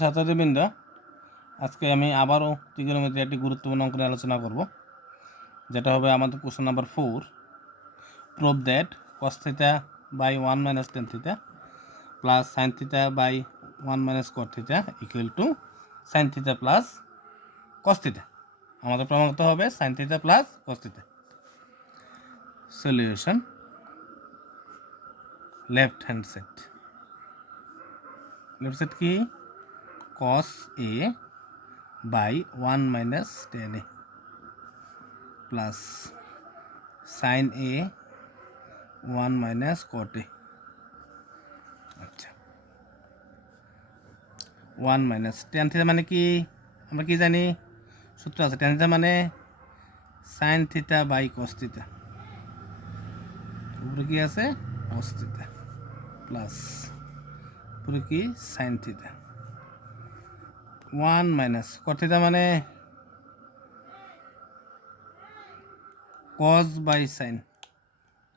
ছাত্রবৃন্দ, আজকে আমি আবারও ত্রিকোণমিতির একটি গুরুত্বপূর্ণ অঙ্ক নিয়ে আলোচনা করব, যেটা হবে আমাদের question number 4। Prove that cos theta by 1 minus tan theta plus sine theta by 1 minus cot theta equal to sine theta plus cos theta. আমাদের প্রমাণ করতে হবে sine theta plus cos theta. Solution, left hand side. Left side কি? cos a by 1 minus tan a plus sin a 1 minus cot a। আচ্ছা, 1 minus tan theta মানে কি? আমরা কি জানি? সূত্র আছে, tan থিটা মানে sin theta by cos theta. উপরে কি আছে? cos থিটা প্লাস উপরে কি? sin theta. 1 minus cot theta মানে cos by sin,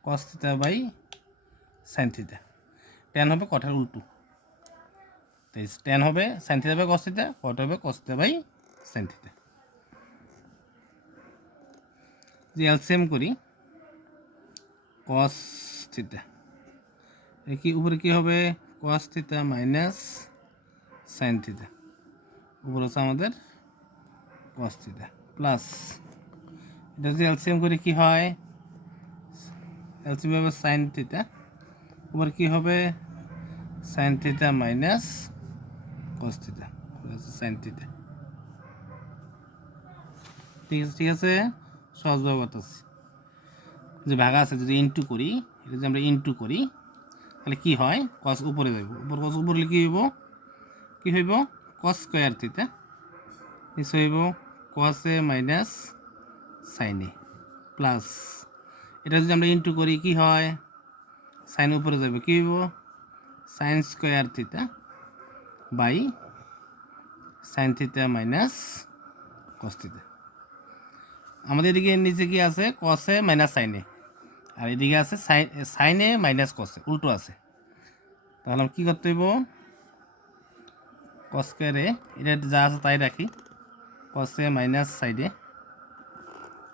cos theta by sin theta. tan হবে কটের উল্টো, তাই tan হবে sin theta by cos theta, cot হবে cos theta by sin theta. যে এলসিএম করি, cos থিটা কি উপরে কি হবে? cos theta minus sin theta, উপরে হচ্ছে আমাদের cos থিটা প্লাস এটা যদি এলসিএম করি কি হয়? এলসিএম হবে sin থিটা, উপরে কি হবে? sin theta minus cos theta, sin theta. ঠিক আছে, সহজভাবে বাতাচ্ছি। যে ভাগা আছে যদি ইনটু করি, এটা যদি আমরা ইনটু করি তাহলে কি হয়? cos উপরে যাইব, উপর cos উপরে কি হইব? কি হইব? cos স্কয়ার থিটা, নিচে হইব cos a minus sin a plus এটা যদি আমরা ইনটু করি কি হয়? sin উপরে যাবে, কি হইব? sin square theta by sin theta minus cos theta. আমাদের এদিকে নিচে কি আছে? cos a minus sin a, আর এদিকে আছে sin a minus cos a, উল্টো আছে। তাহলে কি করতে হইব? cos স্কয়ার a, এটা যা আছে তাই রাখি, cos a minus sin a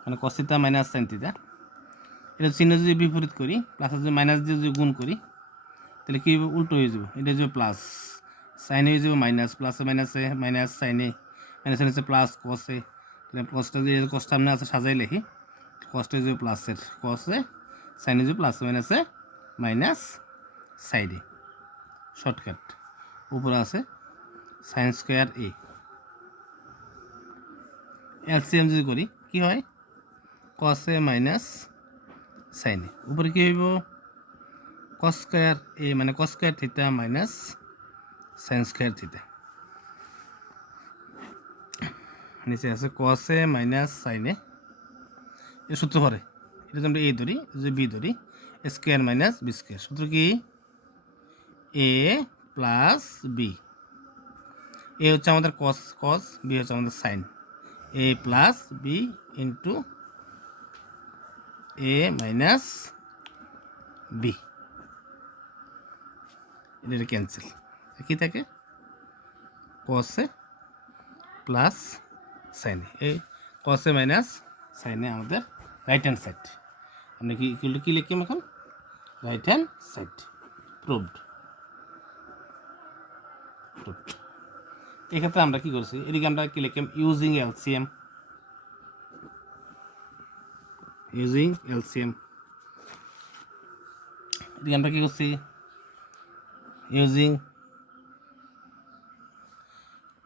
মানে cos theta minus sin theta. এটা চিহ্ন যদি বিপরীত করি, প্লাস যদি মাইনাস দিয়ে যদি গুণ করি তাহলে কি উল্টো হয়ে যাবে, এটা যাবে প্লাস, সাইন হয়ে যাবে মাইনাস, প্লাসে মাইনাসে মাইনাস সাইনে মাইনাস হচ্ছে প্লাস কসে, তাহলে কসটা দিয়ে কস সামনে আছে সাজাই লিখি, কসটা হয়ে যাবে প্লাসের কসে, সাইন হয়ে যাবে প্লাসে মাইনাসে মাইনাস সাইডে। শর্টকাট উপরে আছে সাইন স্কোয়ার এ। এলসিএম যদি করি কি হয়? কসে মাইনাস সাইনে, উপরে কি হইব? cos স্কয়ার a মানে cos square theta minus sin square theta, নিচে আছে cos a minus sin a। এর সূত্র পরে এটা যদি আমরা a ধরি, যদি b ধরি, a square minus b square. সূত্র কি? a plus b। a হচ্ছে আমাদের cos, b হচ্ছে আমাদের sin, a plus b into a minus b। এটা ক্যান্সেল, কি থাকে? cos a প্লাস sin a, এই cos a minus sin a আমাদের রাইট হ্যান্ড সাইড। আমরা কি ইকুয়াল টু কি লিখলাম এখন? Right hand side. প্রুভড। এক্ষেত্রে আমরা কি করছি? এদিকে আমরা কি লিখলাম? Using LCM, using LCM. এদিকে আমরা কি করছি? Using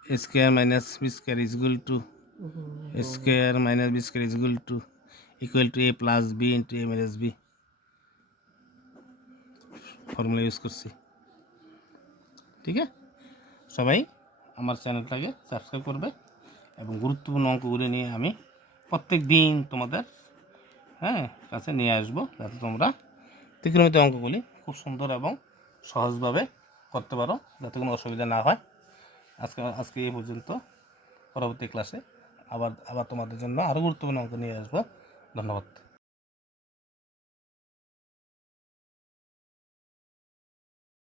square minus b square is equal to square minus b square is equal two A plus B into A minus B formula use করছি। ঠিক আছে, সবাই আমার চ্যানেলটাকে সাবস্ক্রাইব করবে এবং গুরুত্বপূর্ণ অঙ্কগুলি নিয়ে আমি প্রত্যেক দিন তোমাদের কাছে নিয়ে আসবো, যাতে তোমরা ত্রিকোণমিতির অঙ্কগুলি খুব সুন্দর এবং সহজভাবে করতে পারো, যাতে কোনো অসুবিধা না হয়। আজকে এই পর্যন্ত। পরবর্তী ক্লাসে আবার তোমাদের জন্য আরও গুরুত্বপূর্ণ অঙ্ক নিয়ে আসবো। ধন্যবাদ।